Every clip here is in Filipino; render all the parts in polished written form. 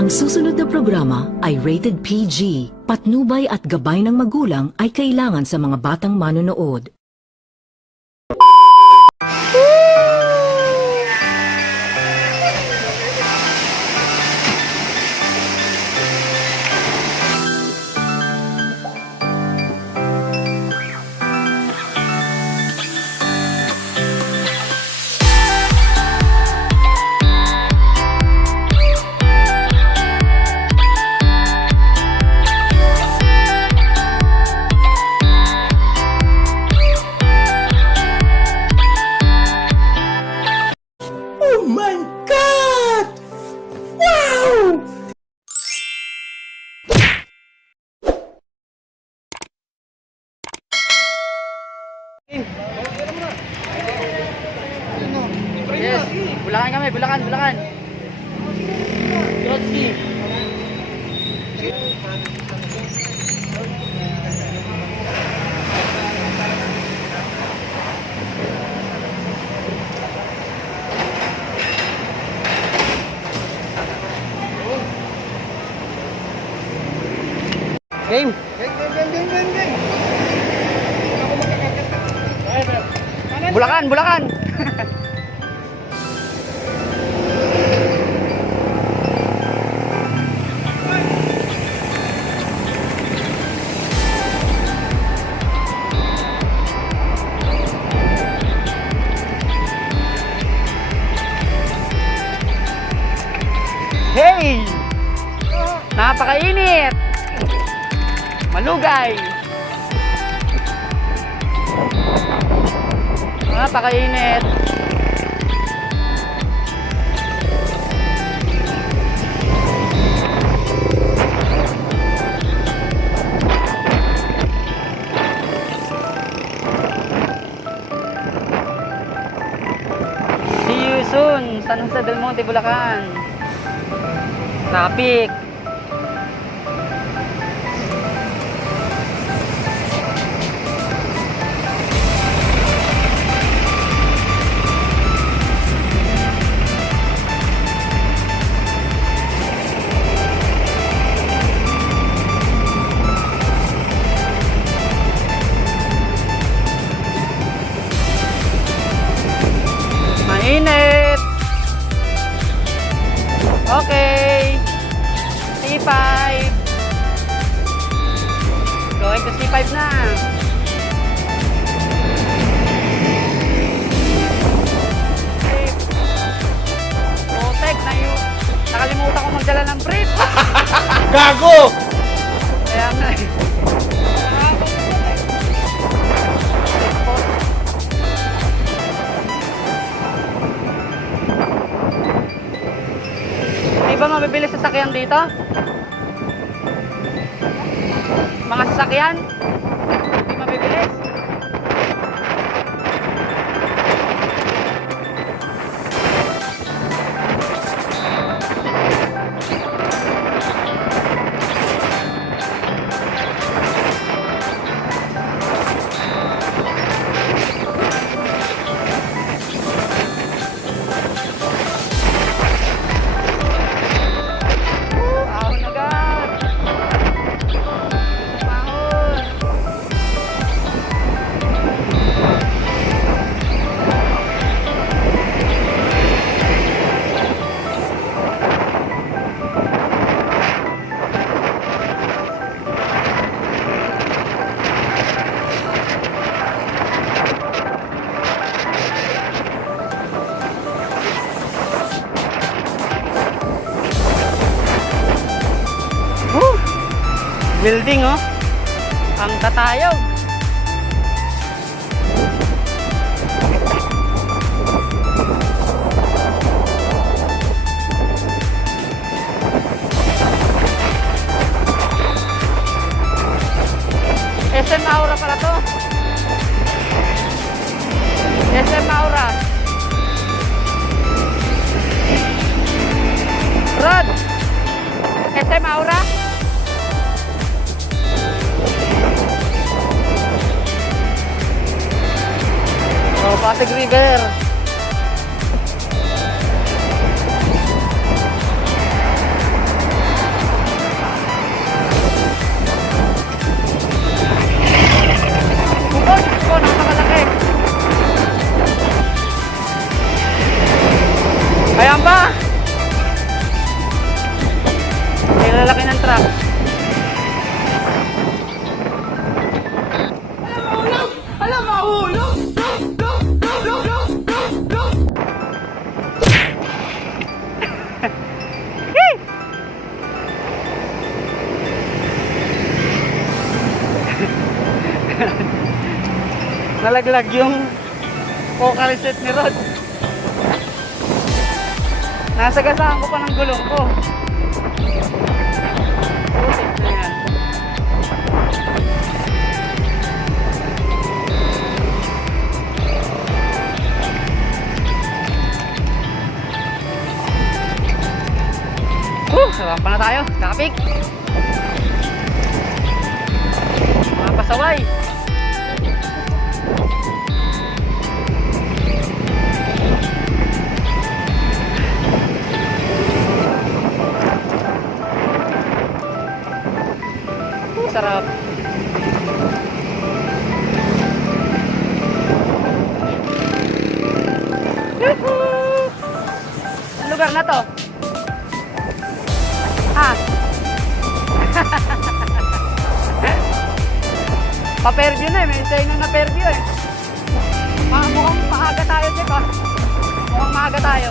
Ang susunod na programa ay rated PG. Patnubay at gabay ng magulang ay kailangan sa mga batang manonood. Oh my God! Wow! Yes, Bulacan kami, Bulacan, Bulacan. Yotzi. Game. Bulacan, Bulacan. Hey! Napakainit! Malugay! Napakainit! See you soon! San Jose del Monte, Bulacan! Traffic! Mainit! Okay! C5! Going to C5 na! Protect na yun! Nakalimutan ko magdala ng brief! Gago! Kaya nga eh. Di ba mabibili sasakyan dito? Mga sasakyan? Di mabibilis? Ahon agad! Ahon! Woo! Building oh. Ang tatayog. SM Aura pala to. SM Aura. Rod. SM Aura. Oh, Pasig River. Nalaglag yung focal set ni Rod. Nasagasaan ko pa ng gulong ko. Putik na yan. Sarap pa na tayo. Traffic. Mga pasaway. Sarap. Ang lugar na to? Ah. Pa-Fairview na eh. May sign na Fairview eh. Mukhang maaga tayo, Jeff ah. Mukhang maaga tayo.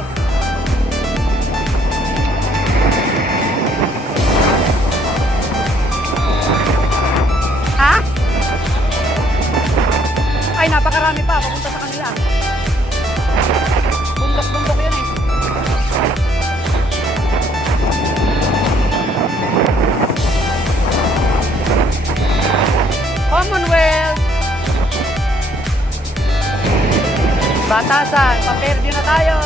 Ha? Ay, napakarami pa. Papunta sa kanila. Bundok-bundok yun eh. Commonwealth. Batasan. Pa-Fairview na tayo.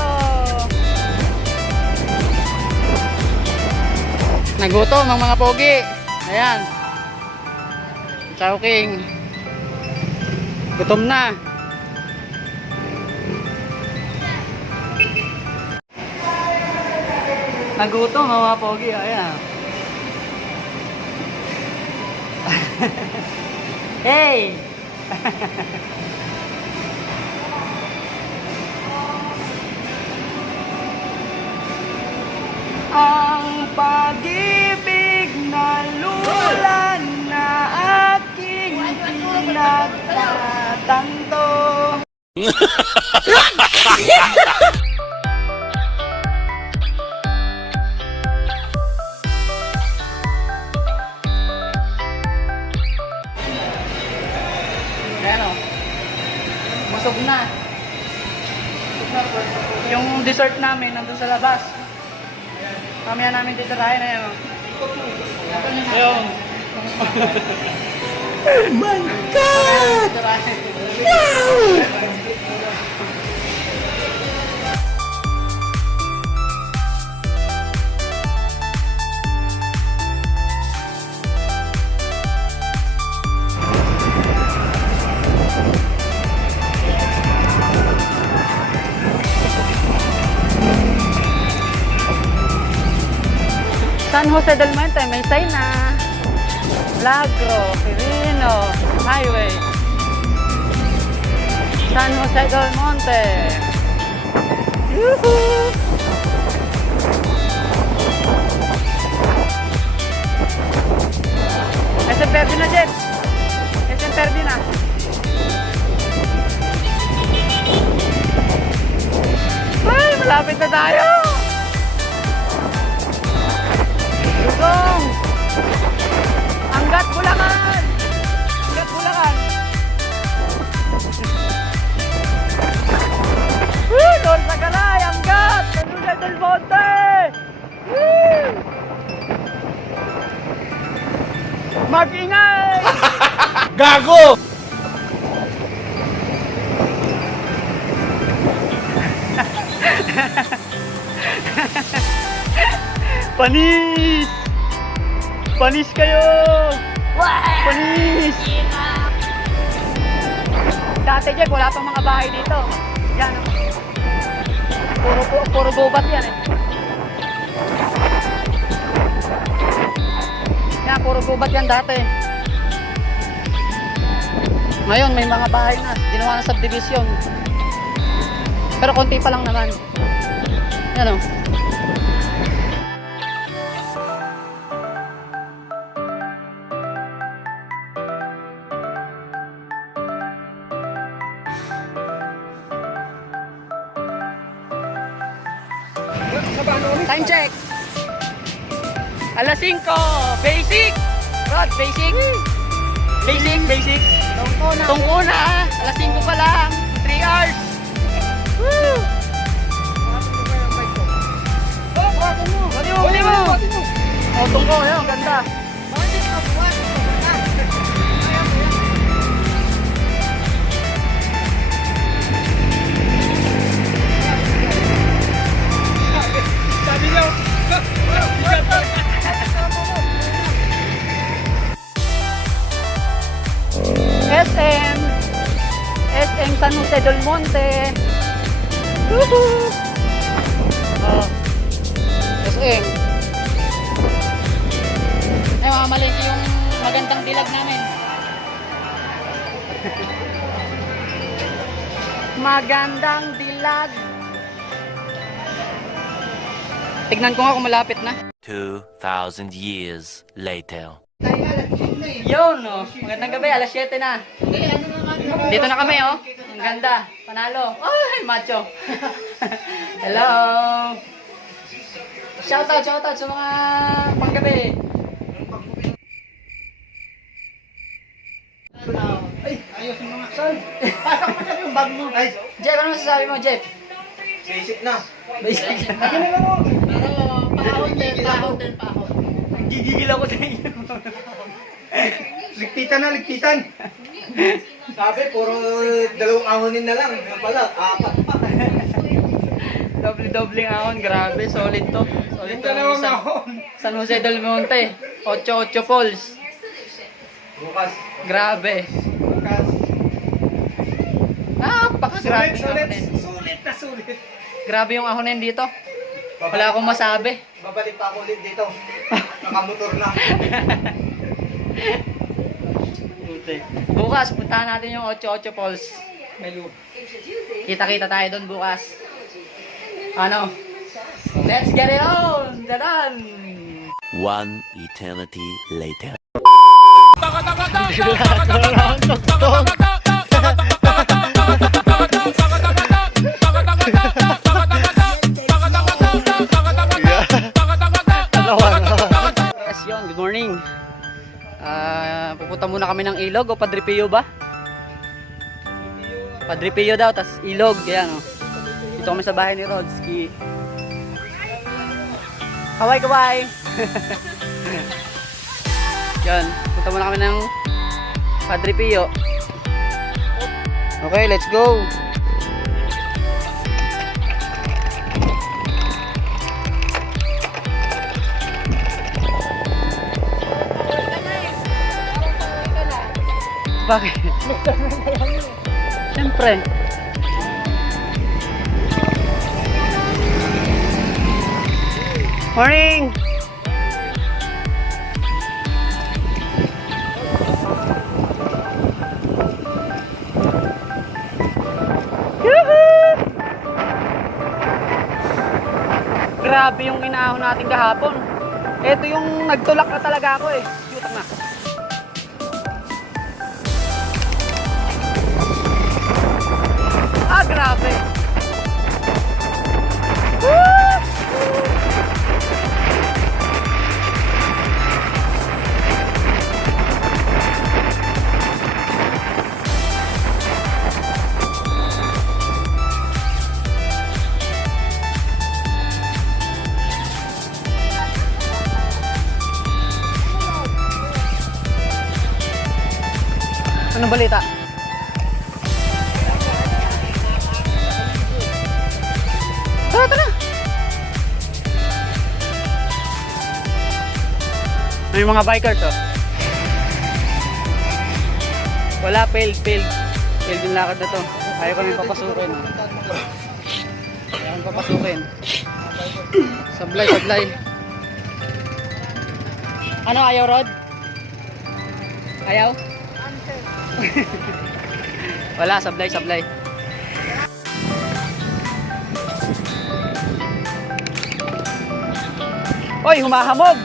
Nagutom ang mga pogi. Ayan. Chowking. Gutom na. Nagutom ang mga pogi. Ayan. Hey! Ang pag-ibig na lulan na aking pinagtatanto. Ayan o. Busog na. Yung dessert namin nandun sa labas. Mamaya namin dito tayo na yun. Ayun. Oh my God! Wow! San Jose del Monte, may sign na. Lagro, Quirino, Highway. San Jose del Monte. Yuhu! SM Fairview na, Jet. SM Fairview na. Ay, malapit na tayo. Lugong! Hanggat Bulacan! Hanggat Bulacan! Woo! Lord Sagalay! Hanggat! San Jose del Monte! Woo! Mag-ingay! Gago! Panis! Panis kayo! Panis! Dati, Jeff, wala pang mga bahay dito. Yan, oh. Puro gubat yan eh. Yan, puro gubat yan dati. Ngayon, may mga bahay na. Ginawa ng subdivision. Pero konti pa lang naman. Yan, oh. Time check. Alas 5. Basic. Rod, basic. Basic. Tungkuna! Alas 5 pa lang! 3 hours! Woo! Huli mo! Oh, tungko, yun, ang ganda. Sabi niyo, SM! SM San Jose del Monte! Woohoo! Oh. SM! Ay, mamamaliki yung magandang dilag namin. Magandang dilag! Tignan ko nga kung malapit na. 2,000 years later. Yun, oh. Magandang gabi, alas 7 na. Dito na kami, oh. Ang ganda. Panalo. Ay, macho. Hello. Shoutout sa mga panggabi. ay, ayos yung mga. Saan? Pasok pa sa yung bag mo. Ay, Jeff, ano masasabi mo, Jeff? basic na. Basic. Ano na mo? Pero, pahon. Gigigil ako sa inyo. Ligpitan. Sabi, puro dalawang ahonin na lang. Yung pala, 4 pa. Doble-doble ahon, grabe, solid to. Solid Yung to. dalawang ahon. San Jose del Monte, 8-8 falls. Bukas. Grabe. Napakagrabe yung ahonin. Sulit. Grabe yung ahonin dito. Wala akong masabi. Babalik pa ako ulit dito. Nakamotor na. Bukas, puntahan natin yung 8-8 falls. Melu. Kita-kita tayo doon bukas. Ano? Let's get it on! Dadan! One eternity later. Yes, yun. Good morning. Pupunta muna kami ng Ilog o Padre Pio ba? Padre Pio daw, tas Ilog. Kaya no. Dito kami sa bahay ni Rodski. Kaway! Yan. Punta muna kami ng Padre Pio. Okay, let's go. Bakit? Siyempre. Morning! Yuhu! Grabe yung inahon natin kahapon. Ito yung nagtulak na talaga ako eh. Yutak na. Grabe. Woo! Anong balita? Tara! May mga bikers oh. Wala, failed yung lakad na to. Ayaw kami papasukin oh. Ayaw kami papasukin. Sablay. Ano, ayaw Rod? Ayaw? Wala, sablay. Oy, humahamog!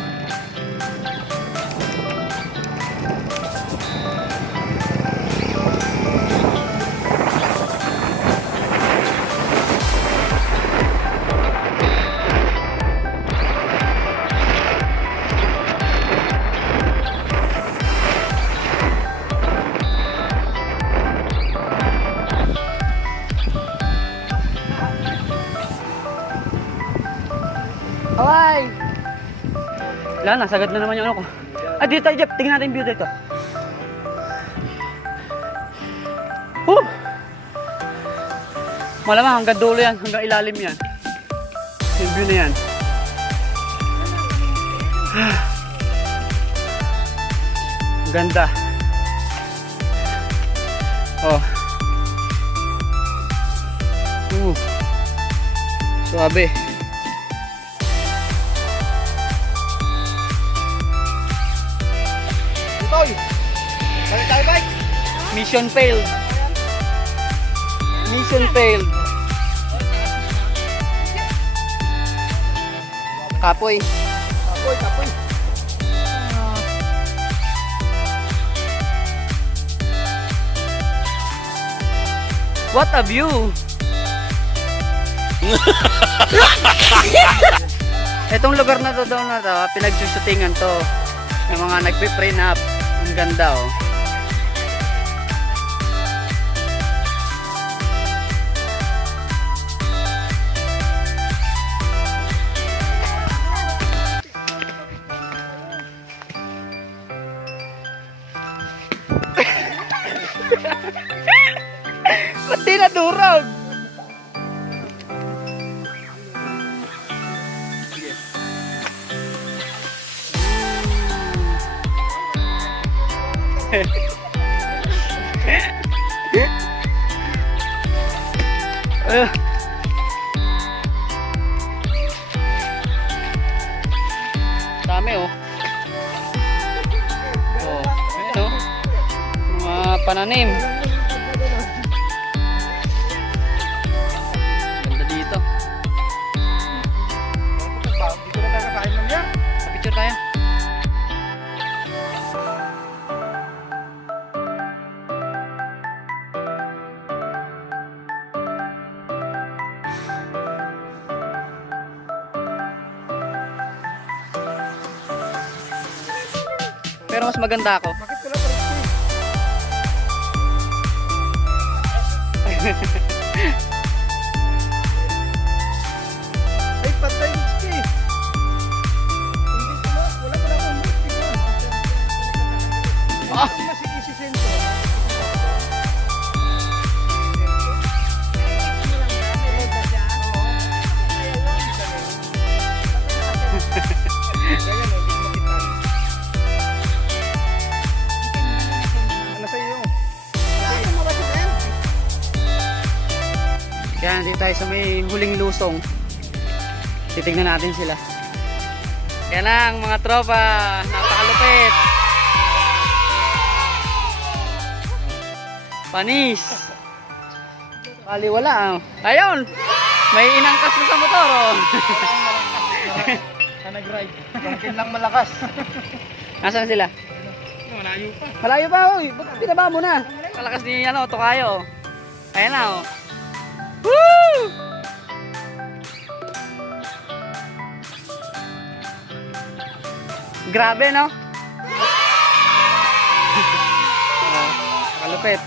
bye! Wala na, sagad na naman yung ano ko. Ah, dito tayo, Jeff. Tingnan natin yung view dito. Woo! Malamang hanggang dulo yan, hanggang ilalim yan. Yung view na yan. Ang ganda. Oh. Suabe. Toy! Balik tayo, bike! Mission failed. Mission failed. Kapoy. Tapoy, tapoy. What a view! Itong lugar na to daw na to, pinagsusutingan to. Yung mga nagpiprint up. Ang ganda oh. Ba't di nadurog? Dami oh. Oh, ayun oh. Mga pananim. Ganda dito. Dito na kakakain lang yan. Picture tayo. Pero mas maganda ako. Bakit ko lang parang ay, patay yung ski. Hindi ko na, wala pa na akong ski ko. Ah! Masisisento. Kaya nandito tayo sa may huling lusong. Titignan natin sila. Kaya lang mga tropa, napakalupit. Panis. Bali wala. Ayun! May inangkas na sa motor oh. Nag-ride. Mungkin lang malakas. Nasaan sila? Malayo pa. Malayo pa oy. Ba't binaba mo na? Kalakas din yan oh, Tokayo. Ayan na oh. Woo! Grabe no? Kalupit.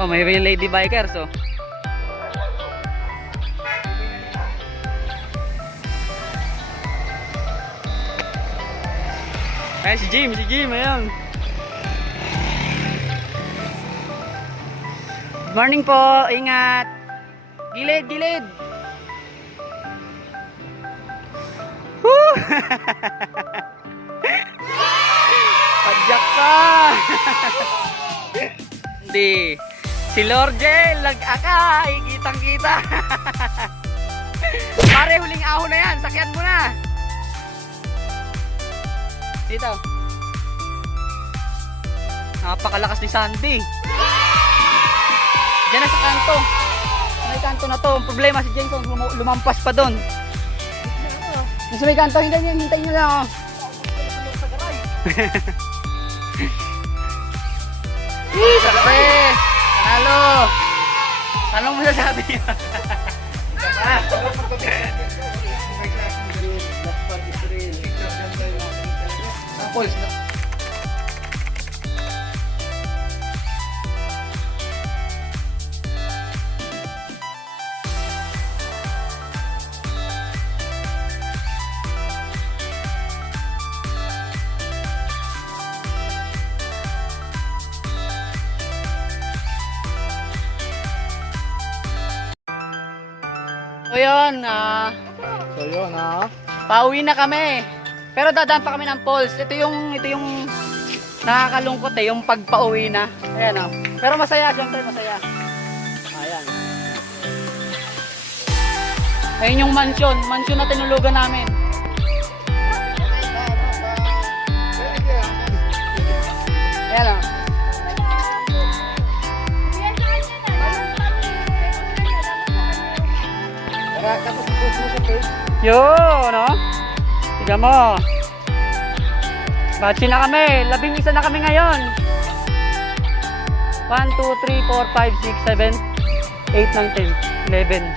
Oh, may lady bikers oh. Ay, si Jim, ayun. Good morning po, ingat. Gilid. Woo! Padyak ka. Hindi. Si Lorde, lag-akay, kitang-kita. Pare, huling ahon na yan, sakyan mo na. Dito. Napakalakas ni Sandy. Diyan na sa kanto. May kanto na to. Ang problema si Jason, lumampas pa doon. Nasa may kanto, hintayin nyo lang. Oh. Success! Panalo! Anong masasabi niyo? So yun, So yun ha. pauwi na kami. Pero dadaan pa kami ng falls. Ito yung nakakalungkot eh, yung pagpauwi na. Ayan oh. Pero masaya, syempre masaya. Ayan. Ayun yung mansion na tinulugan namin. Ayan oh. Yun, no? Tiga mo. Batsi na kami. 11 na kami ngayon. 1, 2, 3, 4, 5, 6, 7, 8, 9, 10, 11.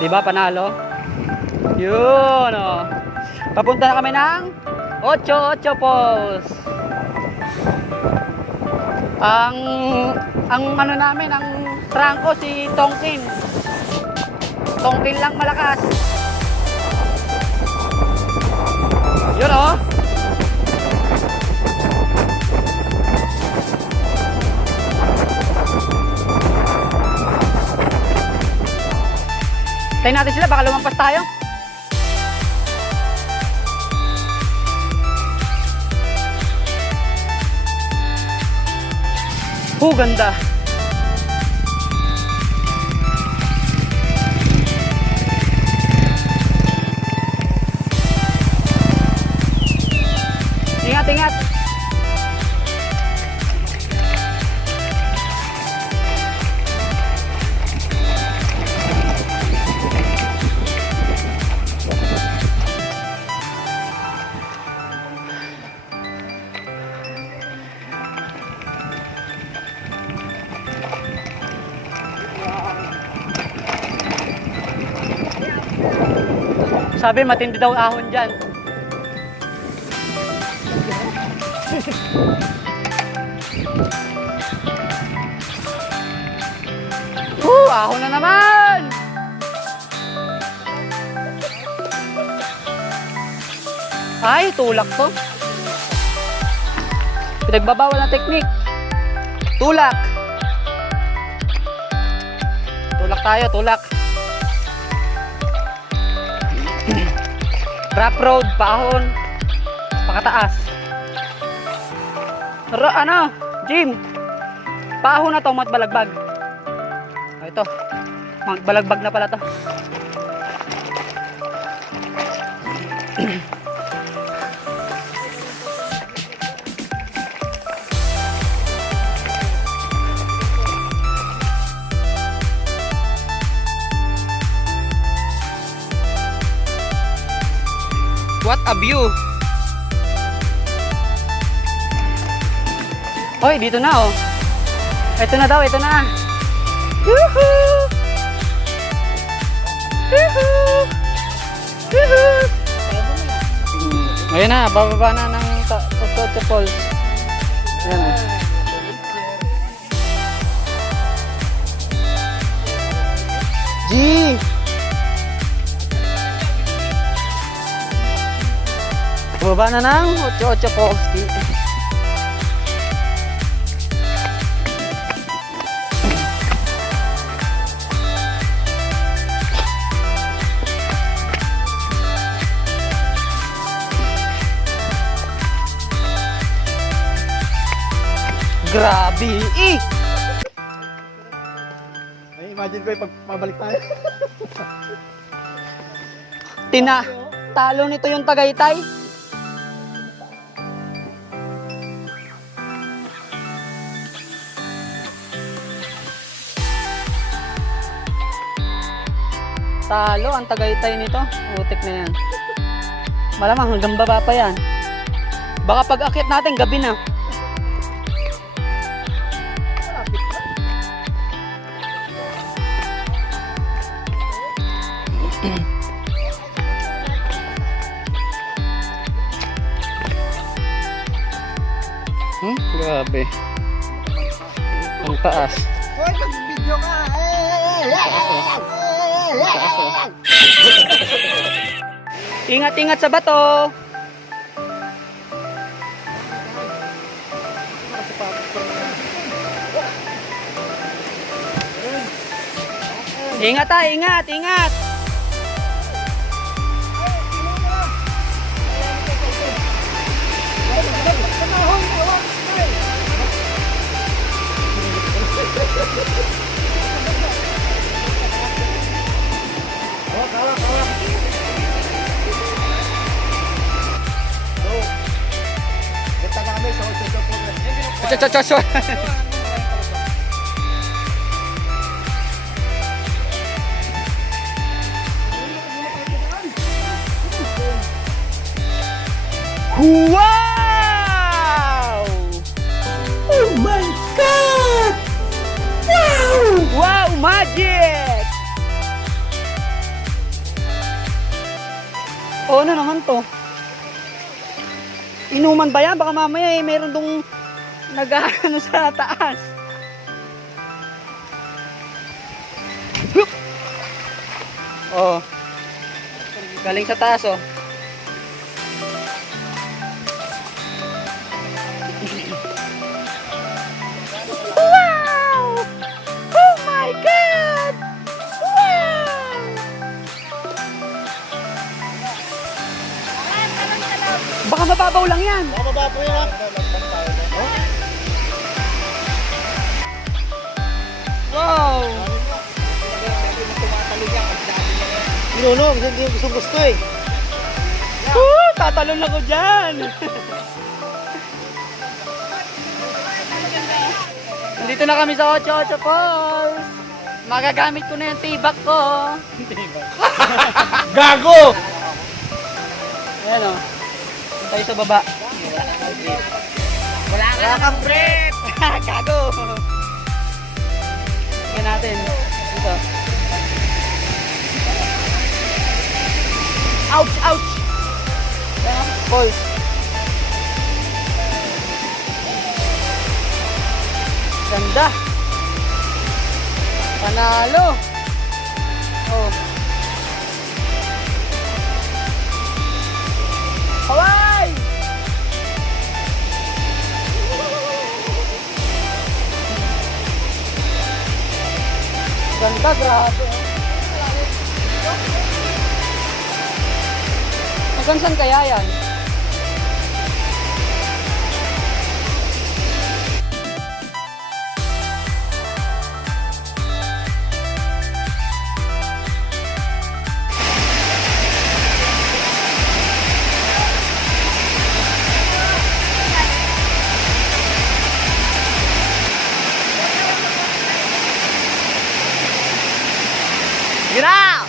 Diba, panalo? Yun, no? Papunta na kami ng 8 Falls. Ang ano namin, ang trangko si Tongkin. Tongkin lang malakas. Yun oh. Tayo natin sila, baka lumampas tayo. Ganda. Ingat, ingat. Sabi matindi daw ahon dyan. Ahon na naman! Ay, tulak to. Pinagbabawal na teknik. Tulak. Tulak tayo, tulak. Rough road, paahon, pakataas. Ano, Jim? Paahon na to, matbalagbag. Ito, magbalagbag na pala to. What a view! Hoy, dito na oh. Ito na daw, ito na. Woohoo! Woohoo! Woohoo! Ayun na, bababa na ng Totoche Falls. Ayan oh. G! Bababa na ng 8 Falls. Grabe! Ay, imagine ko yung pabalik tayo. talo nito yung Tagaytay. Talo ang Tagaytay nito. Utik na yan. Malamang hanggang baba pa yan. Baka pag akit natin gabi na. Grabe. Ang taas. Hoy, mag-video ka! Ingat-ingat sa bato. Ingat tayo, ingat, ingat. Punta na kami sa 8 Chot. Wow! Oh my God! Wow! Wow, magic! Oh, ano naman to? Inuman ba yan? Baka mamaya mayroon dong nag-ano sa taas. Hup! Oh. Galing sa taas, oh. Wow! Oh my God! Wow! Baka mababaw lang yan. Bababa po yan. Wow! Pinunong, hindi gusto eh. Tatalon ako dyan! Nandito na kami sa 88 Falls. Magagamit ko na yung tibak ko. Gago! Ayan o. Tayo sa baba. Wala kang brief! Gago! Tingnan natin. Dito. Ouch! Ouch! Ayan o. Falls. Ganda! Panalo! Oh. Hawaii! Ganda, grabe. Hanggang saan kaya yan? Get out!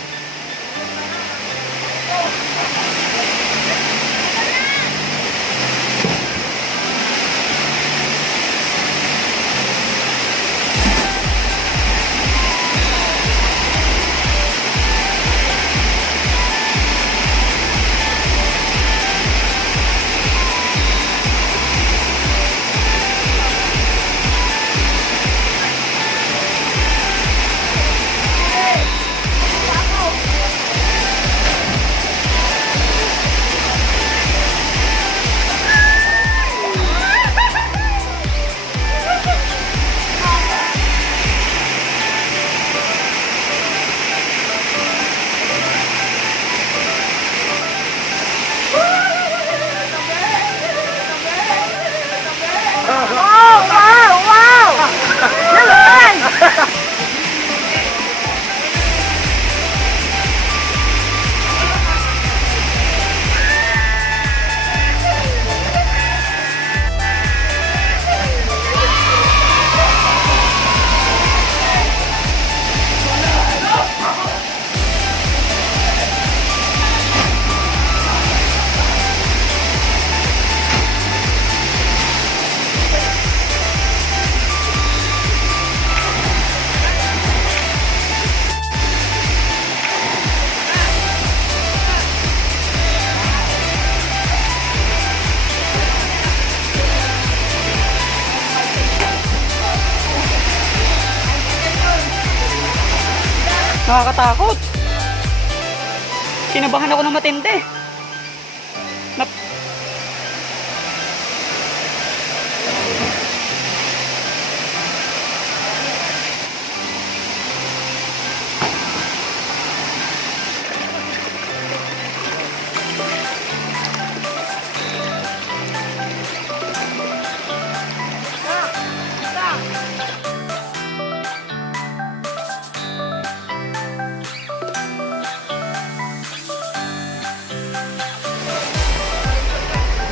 Nakakatakot. Kinabahan ako ng matindi.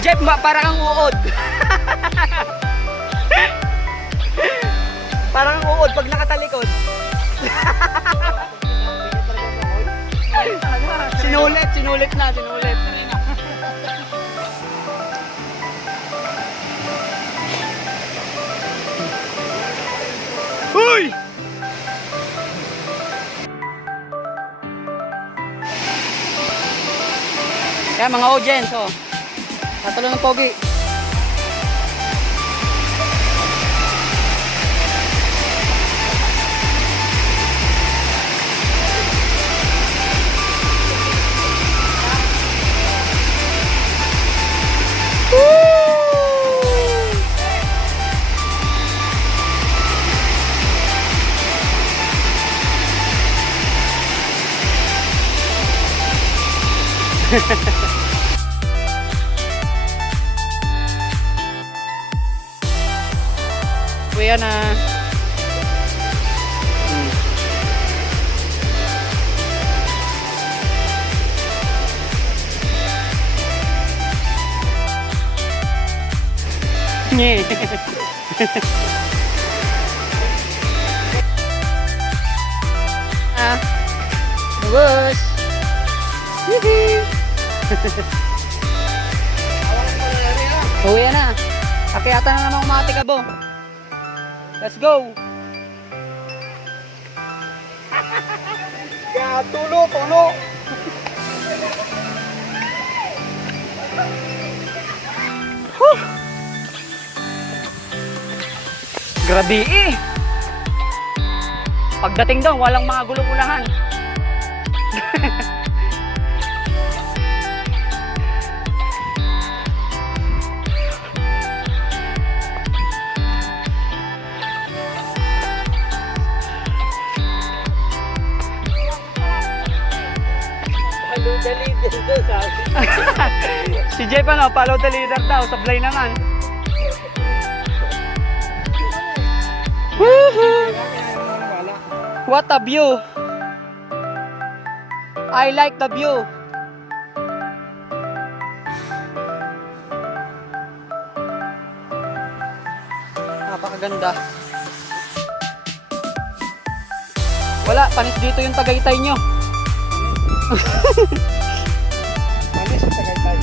Jeff, parang ang uod. Parang ang uod pag nakatalikod. Sinulit na. Uy! Kaya mga audience, oh. Natalo ng pogi. Kuya na. Nye. Bagus. Uwi na. Akyatan na naman umati ka, bo. Let's go. Ya, tulo. Grabe eh. Pagdating daw, walang mga gulong-ulahan. Si Jeff follow the leader daw, sablay naman. Woohoo! What a view! I like the view. Napakaganda. Wala, panis dito yung Tagaytay nyo. Panis yung Tagaytay.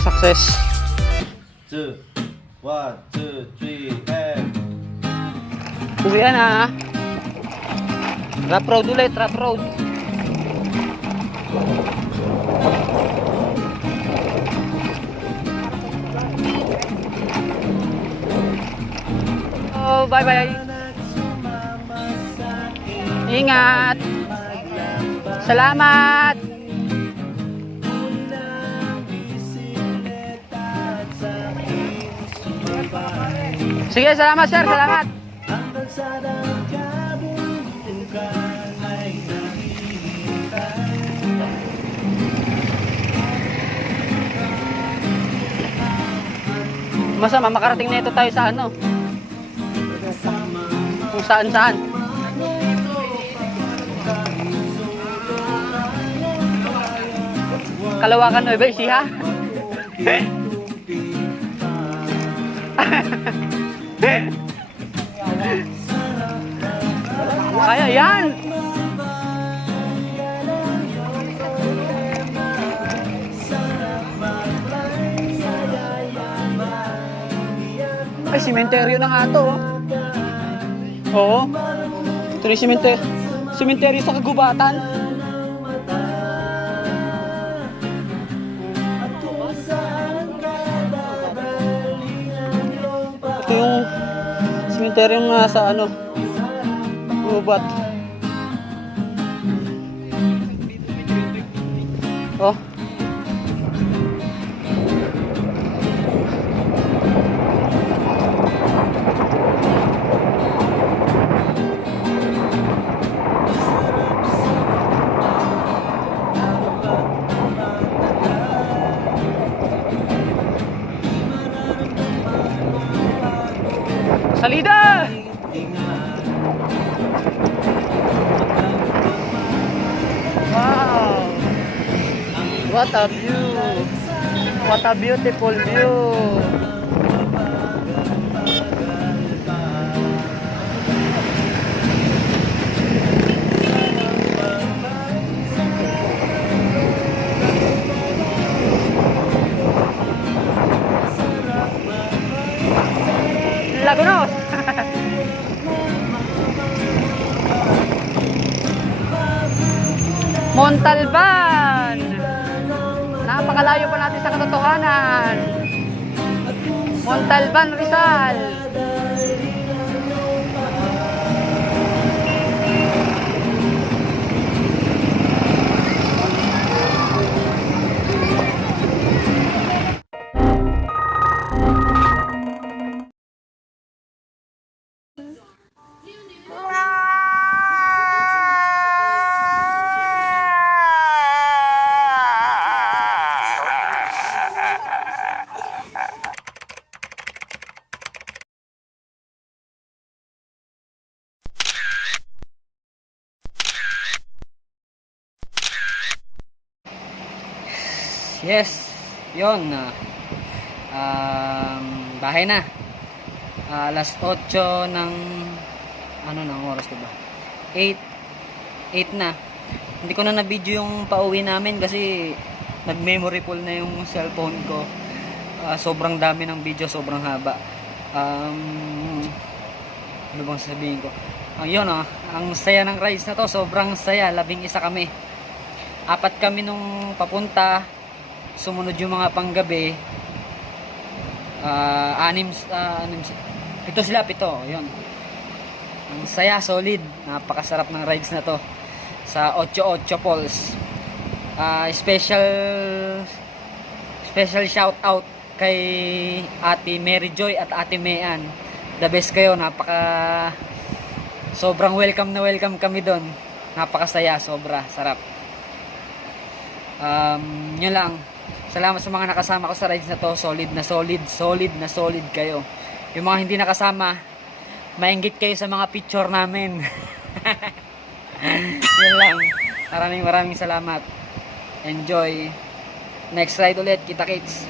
Success. 1, 2, 3, and... Uwi na. Rough road ulit, rough road. Oh, bye-bye. Ingat. Salamat. Sige, salamat sir, salamat. Masama makarating na ito tayo sa ano? Kung saan-saan. Kalawakan Nueva Ecija. Kaya yan. Ay, simenteryo na nga to. Oo. Ito yung simenteryo sa kagubatan. Ito yung simenteryo nga sa ano, gubat. Oh. What a view! What a beautiful view! Lagunos! Montalban! Napakalayo pa natin sa katotohanan. Montalban, Rizal. Yes, yon. Bahay na. Alas 8 ng ano nang oras ko ba? 8 na. Hindi ko na na-video yung pauwi namin kasi nag-memory full na yung cellphone ko. Sobrang dami ng video, sobrang haba. Ano bang sasabihin ko? Yun ang saya ng rides na to, sobrang saya. 11 kami. 4 kami nung papunta. Sumunod yung mga panggabi. 7 sila, 7. Yun. Ang saya, solid. Napakasarap ng rides na to sa 88 Falls. Special shout out kay Ate Mary Joy at Ate Mayan. The best kayo. Sobrang welcome na welcome kami doon. Napakasaya, sobra sarap. Yun lang. Salamat sa mga nakasama ko sa rides na to. Solid na solid kayo. Yung mga hindi nakasama, mainggit kayo sa mga picture namin. Yun lang. Maraming salamat. Enjoy. Next ride ulit. Kita kits.